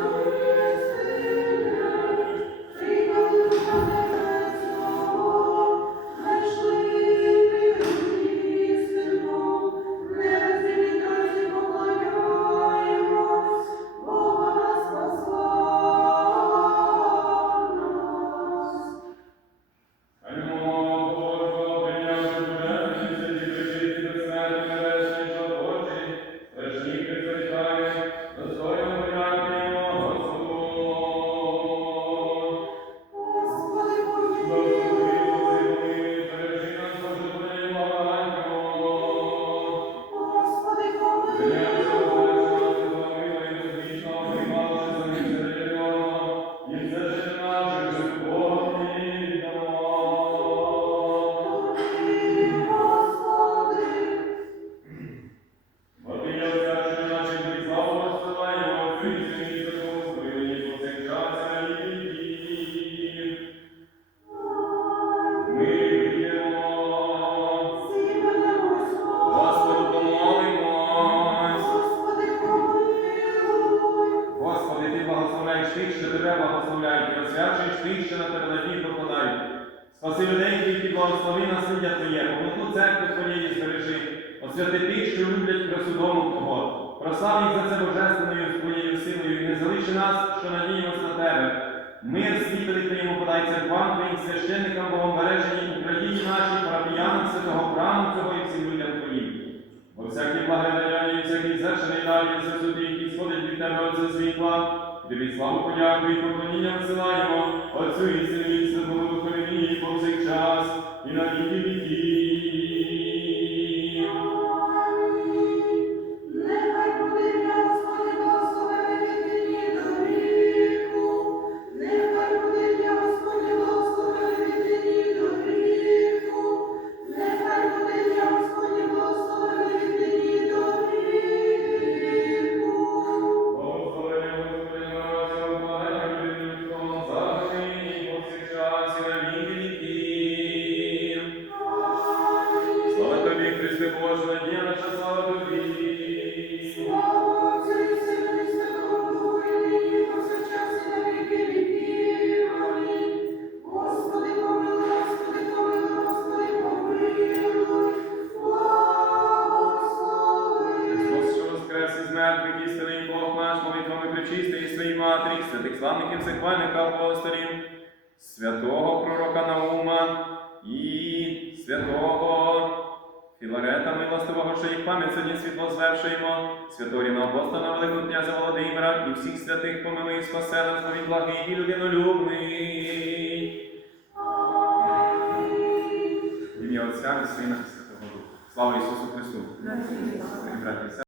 Lord. Тебе благословляють, і освячуєш тих, що на тебе надію покладають. Спаси людей, які благослови насліддя Твоє, повноту церкви Твоєї збережи, освяти тих, що люблять красу дому Твого. Прослав їх за це божественною Твоєю силою, і не залиши нас, що надіємось на Тебе. Мир світові Твоєму подай церквам Твоїм священникам, Богомбереженій Україні нашій, парафіянам святого храму цього і всім людям Твоїм. Бо всякі благодання і всякий звершений далі суди, який сходить від тебе Отця світла, тобі славу подяку і поклоніння висилаємо Отцю і Сину і Святому Духові повсякчас, Христе Боже, надія наша, слава тобі. Слава Отцю і Сину і Святому Духу, і повсякчас, і на віки віків. Амінь. Господи, помилуй, Господи, помилуй, Господи, помилуй. Благослови. Христос, що воскрес із мертвих, істинний Бог наш, молитвами причистий і своїй матері, святих славників, всехвальних апостолів, святого пророка Наума і святого Філарета Милостивого, що їх пам'ять сьогодні світло звершуємо, святого рівного апостола Великого князя Володимира і всіх святих помилуй, спасе нас, бо він благий і людинолюбний. В ім'я Отця і Сина Святого Духа. Слава Ісусу Христу!